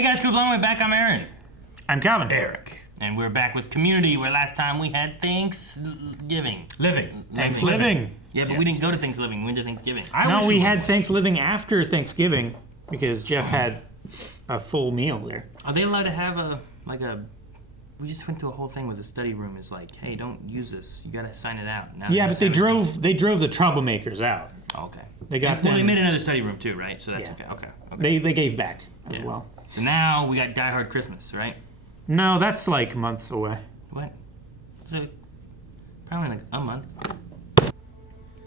Hey guys, Crew Blown, we're back. I'm Aaron. I'm Calvin. Eric. And we're back with Community, where last time we had Thanksgiving. Thanksgiving. Yeah, but we didn't go to Thanksgiving. We went to Thanksgiving. No, we had Thanksgiving after Thanksgiving because Jeff had a full meal there. Are they allowed to have we just went through a whole thing with the study room. It's like, hey, don't use this. You gotta sign it out. Now Yeah, but they drove the troublemakers out. Oh, okay. They got Well, them. they made another study room too, right? So that's Yeah. okay. They gave back as well. So now we got Die Hard Christmas, right? No, that's like months away. What? So probably like a month.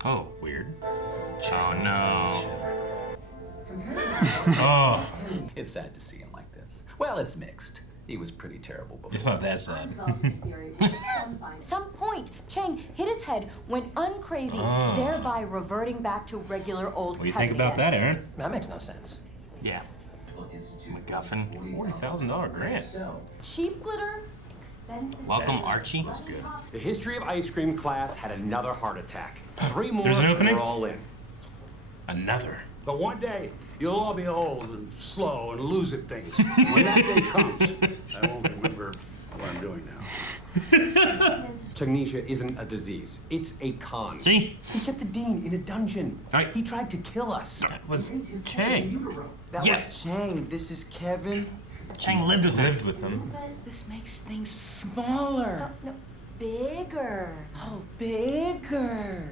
Oh, Weird. oh no. Oh, It's sad to see him like this. Well, it's mixed. He was pretty terrible before. it's not that sad. At some point, Chang hit his head, went uncrazy, thereby reverting back to regular old What do you think about that, Aaron? That makes no sense. Yeah. MacGuffin. $40,000 grant. Cheap glitter, expensive. Welcome, Archie. That's good. The history of ice cream class had another heart attack. 3 more, There's an opening? we're all in. Another. But one day, you'll all be old and slow and lose at things. When that day comes, I won't remember what I'm doing now. Tagnesia isn't a disease. It's a con. See? He kept the dean in a dungeon. Right. He tried to kill us. That was Chang. That Yeah. was Chang. This is Kevin. Chang lived with him. Lived with them. This makes things smaller. No, bigger. Oh, bigger.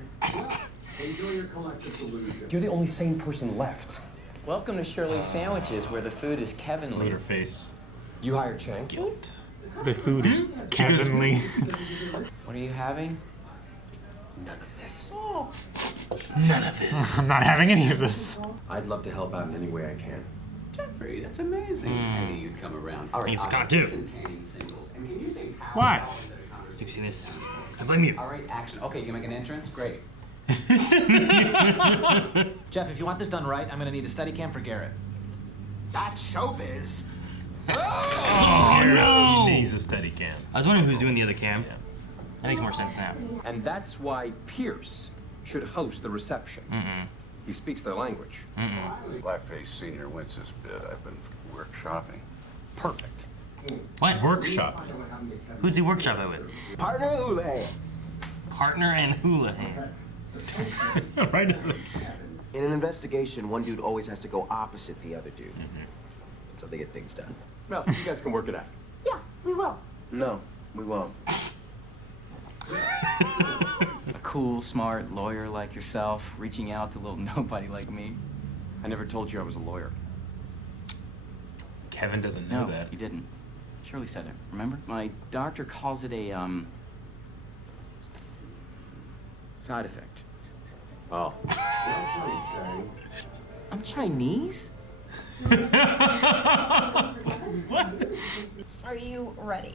You're the only sane person left. Welcome to Shirley's Sandwiches, where the food is Look at Kevinly. her face. You hired Chang? Guilt. The food is Kevinly. What are you having? None of this. None of this. I'm not having any of this. I'd love to help out in any way I can. Jeffrey, that's amazing. Maybe you come around. All right, He's Scott too. Why? You've seen this. I blame you. All right, action. Okay, you make an entrance? Great. Jeff, if you want this done right, I'm gonna need a steady cam for Garrett. That's showbiz. Oh no! He needs a steady cam. I was wondering who's doing the other cam. That makes more sense now. And that's why Pearce should host the reception. He speaks their language. Blackface Senior wins this bit. I've been workshopping. Perfect. What? Workshop. Who's he workshopping with? Partner Houlihan. Partner and Houlihan. Right. In an investigation, one dude always has to go opposite the other dude. So they get things done. Well, you guys can work it out. Yeah, we will. No, we won't. A cool, smart lawyer like yourself, reaching out to a little nobody like me. I never told you I was a lawyer. Kevin doesn't know No, that. you didn't. Shirley said it, remember? My doctor calls it a, side effect. Oh. I'm Chinese? What? Are you ready?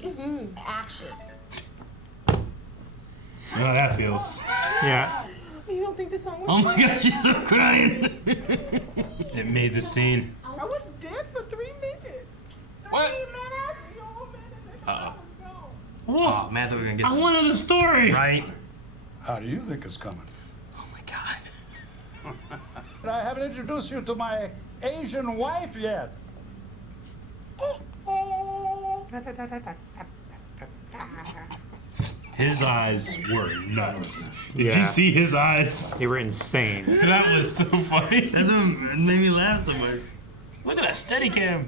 Action. Oh, that feels. Yeah. You don't think the song was Oh my gosh, she's so crying. It made the scene. I was dead for 3 minutes. What? 3 minutes? Uh-oh. Whoa! Oh man, I thought we were gonna get I some. wanted the story. Right? How do you think it's coming? Oh my god. I haven't introduced you to my Asian wife yet. His eyes were nuts. Did Yeah. you see his eyes? They were insane. That was so funny. That's what made me laugh so much. Look at that steady cam.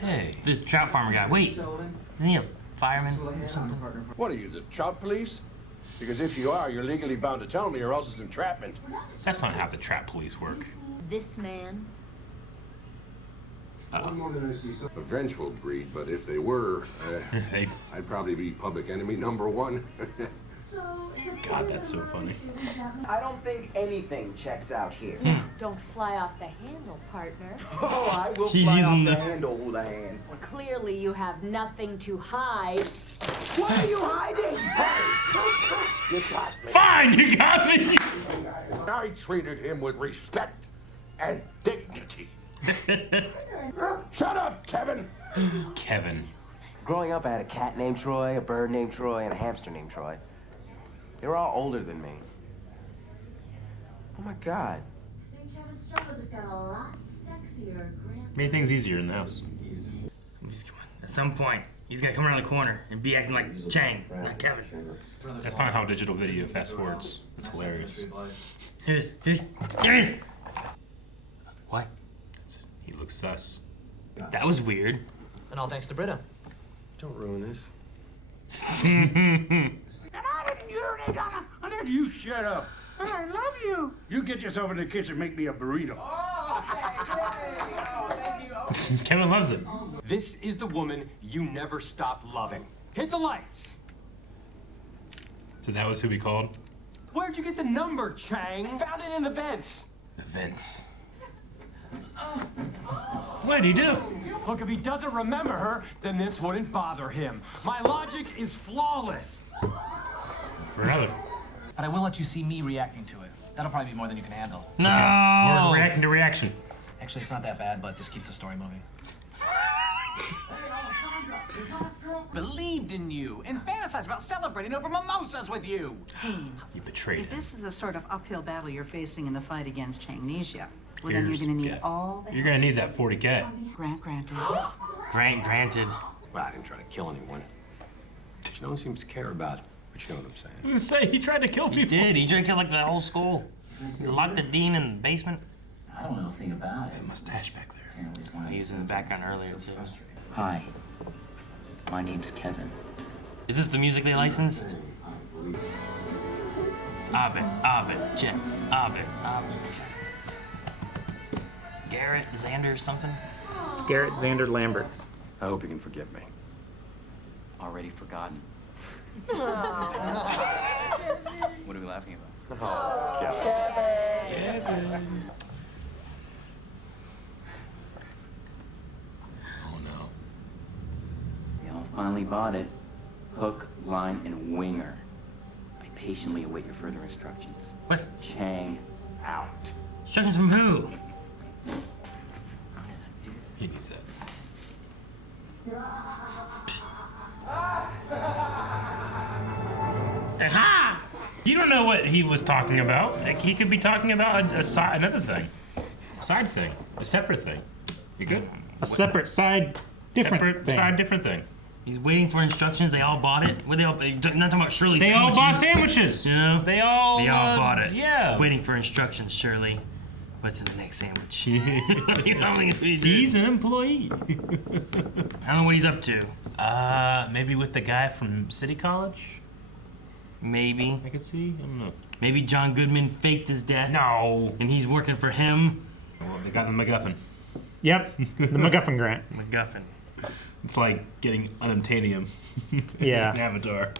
Hey. This trout farmer guy. Wait, isn't he a fireman or something? What are you, the trout police? Because if you are, you're legally bound to tell me or else it's entrapment. That's not how the trap police work. This man. A vengeful breed, but if they were, Hey, I'd probably be public enemy #1. God, that's so funny. I don't think anything checks out here. Don't fly off the handle, partner. Oh, I will She's fly using off the- the handle, Houlihan. Clearly, you have nothing to hide. What are you hiding? You got me. Fine, you got me. I treated him with respect and dignity. Shut up, Kevin! Kevin. Growing up, I had a cat named Troy, a bird named Troy, and a hamster named Troy. They were all older than me. Oh my God. Kevin's struggle just got a lot sexier, Grant. Made things easier in the house. Come on. At some point, he's gonna come around the corner and be acting like Chang, not Kevin. That's not how digital video fast forwards. That's hilarious. There he is. What? He looks sus. That was weird. And all thanks to Britta. Don't ruin this. And I didn't urinate on a... I let you shut up. And I love you. You get yourself in the kitchen and make me a burrito. Kevin loves it. This is the woman you never stopped loving. Hit the lights. So that was who we called? Where'd you get the number, Chang? Found it in the vents. The Vince. What did he do? Look, if he doesn't remember her, then this wouldn't bother him. My logic is flawless. Forever. But I will let you see me reacting to it. That'll probably be more than you can handle. No. Okay. We're reacting to reaction. Actually, it's not that bad, but this keeps the story moving. Believed in you and fantasized about celebrating over mimosas with you. Dean, You betrayed if him. this is the sort of uphill battle you're facing in the fight against Changnesia, well, then you're Here's- going to need yeah. all the You're gonna need that 40K. Granted. Granted. Well, I didn't try to kill anyone. No one seems to care about it, but you know what I'm saying. I was gonna say, he tried to kill He people. did. He tried to kill like the whole school. He locked the dean in the basement. I don't know anything about it. That mustache back there. He was in the background earlier too. Hi, my name's Kevin. Is this the music they licensed? Abed, Jeff, Abed. Garrett, Xander, something? Garrett Xander Lambert. I hope you can forgive me. Already forgotten. What are we laughing about? Kevin. Oh no. Y'all finally bought it. Hook, line, and winger. I patiently await your further instructions. What? Chang out. Instructions from who? He needs that. Ha! You don't know what he was talking about. Like, he could be talking about another thing. A side thing. A separate thing. You good? A separate side, different thing. Side, different thing. He's waiting for instructions. They all bought it. What they all? They're not talking about Shirley. They all bought sandwiches. You know? They all bought it. Yeah. Waiting for instructions, Shirley. What's in the next sandwich? You know what he did? He's an employee. I don't know what he's up to. Maybe with the guy from City College? Maybe. I could see. I don't know. Maybe John Goodman faked his death. No. And he's working for him. Well, they got the MacGuffin. Yep, the MacGuffin grant. MacGuffin. It's like getting unobtainium. Yeah. in Avatar.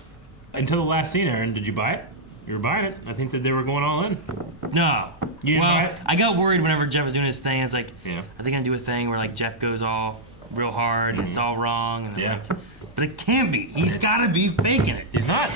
Until the last scene, Aaron, did you buy it? You were buying it. I think that they were going all in. No. You didn't buy it? I got worried whenever Jeff was doing his thing. It's like, Yeah. are they gonna do a thing where like Jeff goes all real hard and it's all wrong? And Yeah. like, but it can't be. He's gotta be faking it. He's not.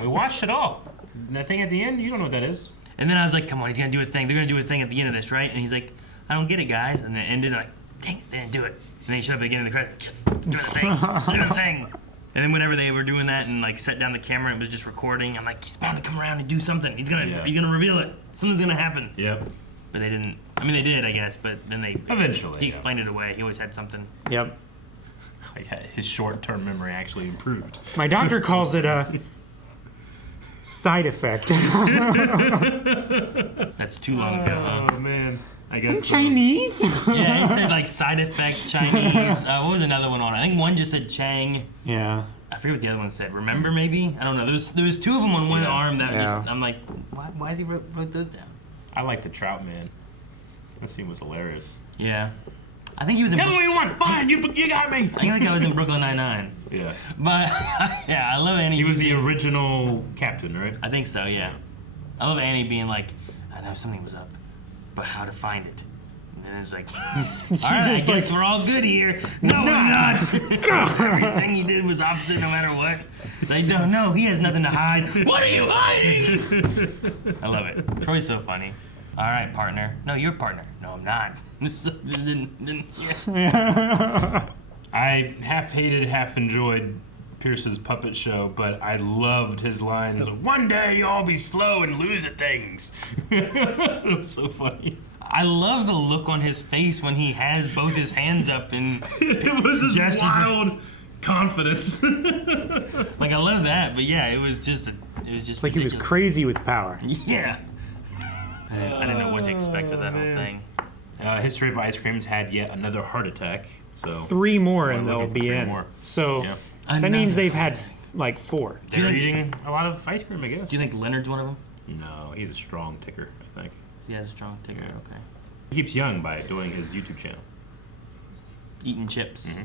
We watched it all. And that thing at the end, you don't know what that is. And then I was like, come on, he's gonna do a thing. They're gonna do a thing at the end of this, right? And he's like, I don't get it, guys. And then it ended like, dang it, they didn't do it. And then he showed up again in the credits, yes, doing the thing, doing the thing. And then whenever they were doing that and like set down the camera, it was just recording. I'm like, he's bound to come around and do something. He's gonna reveal it. Something's gonna happen. Yep. But they didn't. I mean, they did, I guess. But then they Eventually, he yeah. explained it away. He always had something. Yep. Like his short-term memory actually improved. My doctor calls it a side effect. That's too long ago, huh? Oh man, I guess Chinese? Yeah, he said like side effect Chinese. What was another one on? I think one just said Chang. Yeah. I forget what the other one said. Remember, maybe? I don't know. There was two of them on one arm that Yeah. just. I'm like, why has he wrote those down? I like the Trout Man. That scene was hilarious. Yeah. I think he was in. Tell me what you want. Fine, you got me. I think that guy was in Brooklyn Nine-Nine. Yeah. But yeah, I love Annie. He was the original captain, right? I think so. Yeah. I love Annie being like, I know something was up, but how to find it? And then it was like, all right, I guess we're all good here. No, we're not. Everything he did was opposite, no matter what. It's like, no, he has nothing to hide. What are you hiding? I love it. Troy's so funny. All right, partner. No, you're partner. No, I'm not. I half hated, half enjoyed Pearce's puppet show, but I loved his line. One day you'll all be slow and lose at things. It was so funny. I love the look on his face when he has both his hands up and it was his wild confidence. Like, I love that, but yeah, it was just like he was crazy with power. Yeah. I didn't know what to expect with that whole thing. History of Ice Cream's had yet another heart attack. So 3 more and they'll be in. More. So that means they've had like 4. They're eating a lot of ice cream, I guess. Do you think Leonard's one of them? No, he's a strong ticker, I think. He has a strong ticker, okay. He keeps young by doing his YouTube channel. Eating chips.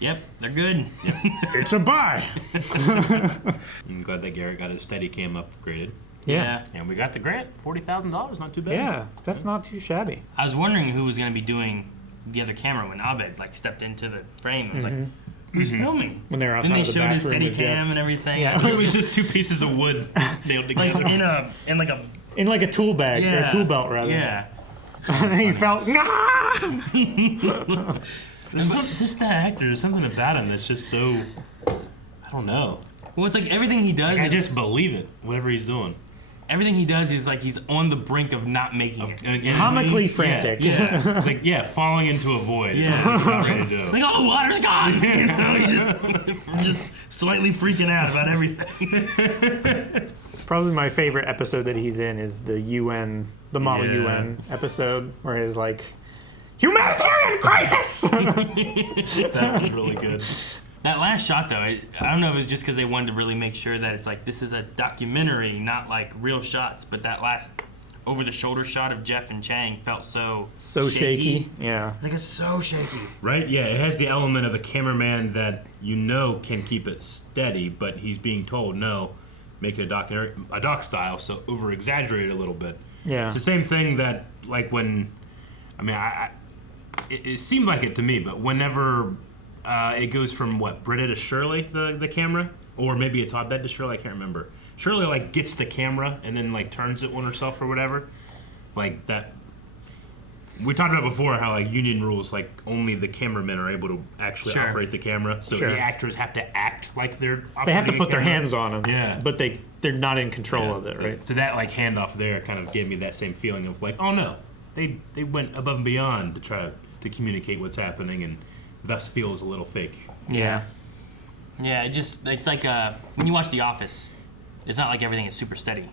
Yep, they're good. Yep. It's a buy. I'm glad that Garrett got his Steadicam upgraded. Yeah. And we got the grant, $40,000, not too bad. Yeah, that's not too shabby. I was wondering who was going to be doing the other camera when Abed like stepped into the frame. It was like, who's filming? When they were outside and they the showed his bathroom with Steadicam Jeff. and everything. Yeah. It was just 2 pieces of wood nailed together. Like in like a tool bag, or a tool belt rather. Yeah. And then he felt, just that actor, there's something about him that's just so, I don't know. Well, it's like everything he does I just believe it, whatever he's doing. Everything he does is like he's on the brink of not making it. Comically frantic. Yeah. Like, falling into a void. Yeah. Ready to do. Like, oh, the water's gone! You know, he's just slightly freaking out about everything. Probably my favorite episode that he's in is the Model UN episode, where he's like, humanitarian crisis! That was really good. That last shot, though, I don't know if it's just because they wanted to really make sure that it's like, this is a documentary, not like real shots, but that last over-the-shoulder shot of Jeff and Chang felt so shaky. Yeah. Like, it's so shaky. Right? Yeah, it has the element of a cameraman that can keep it steady, but he's being told, no, make it a doc style, so over-exaggerate a little bit. Yeah. It's the same thing that, like, when, I mean, it seemed like it to me, but whenever it goes from, Britta to Shirley, the camera? Or maybe it's Abed to Shirley, I can't remember. Shirley, like, gets the camera and then, like, turns it on herself or whatever. Like, that... We talked about before how, like, union rules, like, only the cameramen are able to actually operate the camera. So the actors have to act like they're operating They have to put their camera. hands on them. Yeah. But they're not in control of it, right? So that, like, handoff there kind of gave me that same feeling of, like, oh, no. They went above and beyond to try to communicate what's happening and thus feels a little fake. Yeah. Yeah, it's like when you watch The Office, it's not like everything is super steady.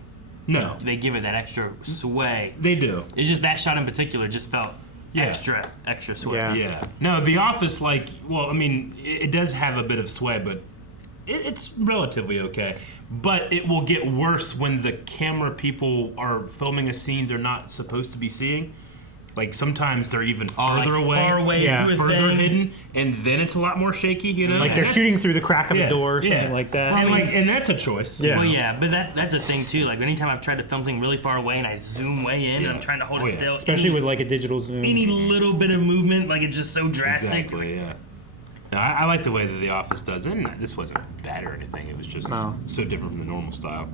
No. They give it that extra sway. They do. It's just that shot in particular just felt extra sway. Yeah. No, The Office, like, well, I mean, it does have a bit of sway, but it's relatively okay. But it will get worse when the camera people are filming a scene they're not supposed to be seeing. Like, sometimes they're even further away. Far away, further hidden, and then it's a lot more shaky, you know? Like they're shooting through the crack of a door or something like that. And that's a choice. Yeah. Well, yeah, but that's a thing, too. Like, anytime I've tried to film something really far away and I zoom way in and I'm trying to hold it still. Especially with, like, a digital zoom. Any little bit of movement, like, it's just so drastic. Exactly, yeah. No, I like the way that The Office does it. And this wasn't bad or anything. It was just so different from the normal style.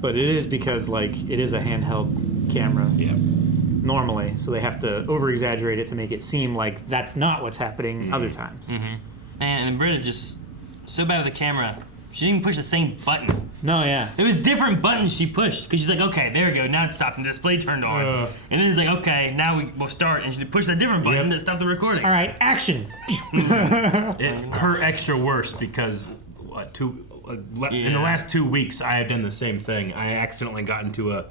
But it is because, like, it is a handheld camera. Yeah. Normally, so they have to over-exaggerate it to make it seem like that's not what's happening other times. Mm-hmm. And Britta just so bad with the camera. She didn't even push the same button. No, yeah. It was different buttons she pushed because she's like, okay, there we go. Now it's stopped and the display turned on. And then it's like, okay, now we'll start. And she pushed a different button to stop the recording. All right, action. It hurt extra worse because in the last 2 weeks I have done the same thing. I accidentally got into a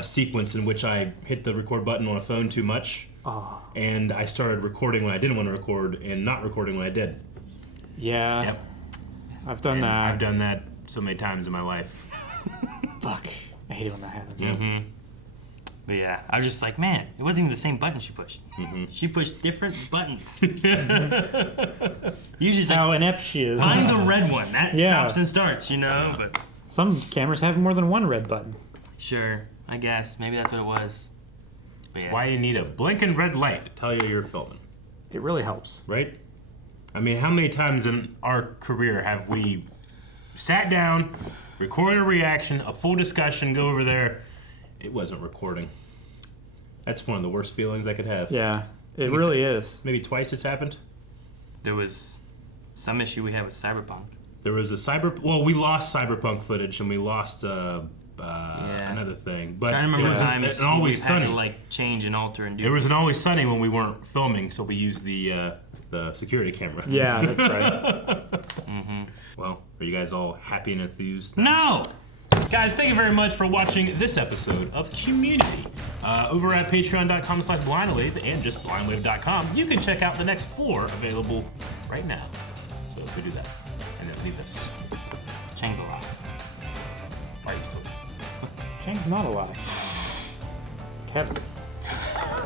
sequence in which I hit the record button on a phone too much, and I started recording when I didn't want to record and not recording when I did. Yeah. Yep. I've done that. I've done that so many times in my life. Fuck. I hate it when that happens. Yeah. Mm-hmm. But yeah, I was just like, man, it wasn't even the same button she pushed. Mm-hmm. She pushed different buttons. Usually it's how like, inept she is. find the red one. That stops and starts, you know? But some cameras have more than one red button. Sure, I guess. Maybe that's what it was. But That's why you need a blinking red light to tell you you're filming. It really helps. Right? I mean, how many times in our career have we sat down, recorded a reaction, a full discussion, go over there, it wasn't recording. That's one of the worst feelings I could have. Yeah, it really is. Maybe twice it's happened. There was some issue we had with Cyberpunk. There was we lost Cyberpunk footage and we lost another thing. But I remember times an Always had Sunny. to like change and alter and do. It was an Always Sunny when we weren't filming, so we used the security camera. Yeah, that's right. Well, are you guys all happy and enthused? No! Guys, thank you very much for watching this episode of Community. Over at patreon.com/blindwave and just blindwave.com, you can check out the next 4 available right now. So go do that. And then leave this. Chang's a lot. Why are you still? Chang's not a lie. Kevin.